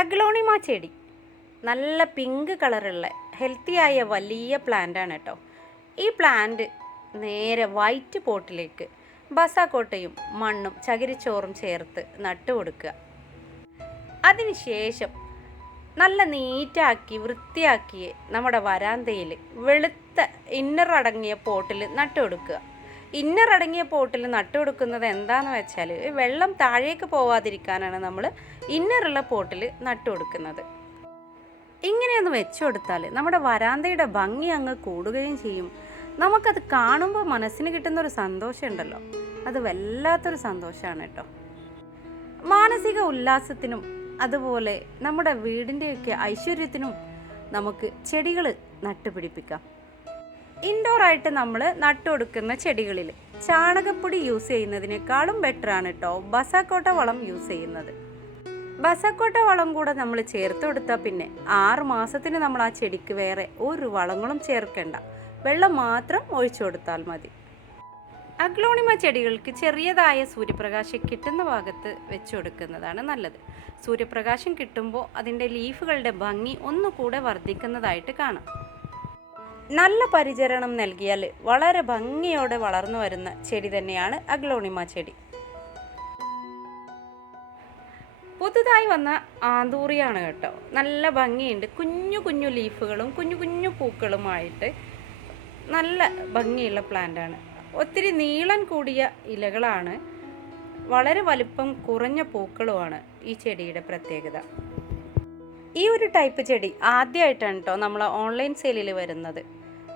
Aglaonema ചെടി നല്ല pink കളറുള്ള ഹെൽത്തിയായ വലിയ പ്ലാന്റാണ് കേട്ടോ. ഈ പ്ലാന്റ് നേരെ വൈറ്റ് പോട്ടിലേക്ക് ബസാക്കോട്ടയും മണ്ണും ചകിരിച്ചോറും ചേർത്ത് നട്ടു കൊടുക്കുക. അതിനുശേഷം നല്ല നീറ്റാക്കി വൃത്തിയാക്കി നമ്മുടെ വരാന്തയിൽ വെളുത്ത ഇന്നർ അടങ്ങിയ പോട്ടിൽ നട്ടു കൊടുക്കുക. ഇന്നർ അടങ്ങിയ പോട്ടിൽ നട്ടു കൊടുക്കുന്നത് എന്താണെന്ന് വെച്ചാൽ വെള്ളം താഴേക്ക് പോവാതിരിക്കാനാണ് നമ്മൾ ഇന്നറുള്ള പോട്ടിൽ നട്ടു കൊടുക്കുന്നത്. ഇങ്ങനെയൊന്ന് വെച്ചു കൊടുത്താൽ നമ്മുടെ വരാന്തയുടെ ഭംഗി അങ്ങ് കൂടുകയും ചെയ്യും. നമുക്കത് കാണുമ്പോൾ മനസ്സിന് കിട്ടുന്നൊരു സന്തോഷമുണ്ടല്ലോ, അത് വല്ലാത്തൊരു സന്തോഷമാണ് കേട്ടോ. മാനസിക ഉല്ലാസത്തിനും അതുപോലെ നമ്മുടെ വീടിൻ്റെയൊക്കെ ഐശ്വര്യത്തിനും നമുക്ക് ചെടികൾ നട്ടുപിടിപ്പിക്കാം. ഇൻഡോറായിട്ട് നമ്മൾ നട്ടുകൊടുക്കുന്ന ചെടികളിൽ ചാണകപ്പൊടി യൂസ് ചെയ്യുന്നതിനേക്കാളും ബെറ്ററാണ് കേട്ടോ ബസാക്കോട്ട വളം യൂസ് ചെയ്യുന്നത്. ബസാക്കോട്ട വളം കൂടെ നമ്മൾ ചേർത്ത് കൊടുത്താൽ പിന്നെ 6 മാസത്തിന് നമ്മൾ ആ ചെടിക്ക് വേറെ ഒരു വളങ്ങളും ചേർക്കേണ്ട, വെള്ളം മാത്രം ഒഴിച്ചു കൊടുത്താൽ മതി. അഗ്ലോണിമ ചെടികൾക്ക് ചെറിയതായ സൂര്യപ്രകാശം കിട്ടുന്ന ഭാഗത്ത് വെച്ചു കൊടുക്കുന്നതാണ് നല്ലത്. സൂര്യപ്രകാശം കിട്ടുമ്പോൾ അതിൻ്റെ ലീഫുകളുടെ ഭംഗി ഒന്നുകൂടെ വർദ്ധിക്കുന്നതായിട്ട് കാണാം. നല്ല പരിചരണം നൽകിയാൽ വളരെ ഭംഗിയോടെ വളർന്നു വരുന്ന ചെടി തന്നെയാണ് അഗ്ലോണിമ ചെടി. പുതുതായി വന്ന ആന്തൂറിയാണ് കേട്ടോ. നല്ല ഭംഗിയുണ്ട്, കുഞ്ഞു കുഞ്ഞു ലീഫുകളും കുഞ്ഞു കുഞ്ഞു പൂക്കളുമായിട്ട് നല്ല ഭംഗിയുള്ള പ്ലാന്റാണ്. ഒത്തിരി നീളം കൂടിയ ഇലകളാണ്, വളരെ വലിപ്പം കുറഞ്ഞ പൂക്കളുമാണ് ഈ ചെടിയുടെ പ്രത്യേകത. ഈ ഒരു ടൈപ്പ് ചെടി ആദ്യമായിട്ടാണ് കേട്ടോ നമ്മൾ ഓൺലൈൻ സെയിലിൽ വരുന്നത്.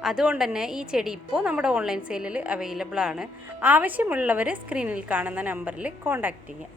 അതുകൊണ്ട് തന്നെ ഈ ചെടി ഇപ്പോൾ നമ്മുടെ ഓൺലൈൻ സെയിലിൽ അവൈലബിൾ ആണ്. ആവശ്യമുള്ളവർ സ്ക്രീനിൽ കാണുന്ന നമ്പറിൽ കോൺടാക്റ്റ് ചെയ്യാം.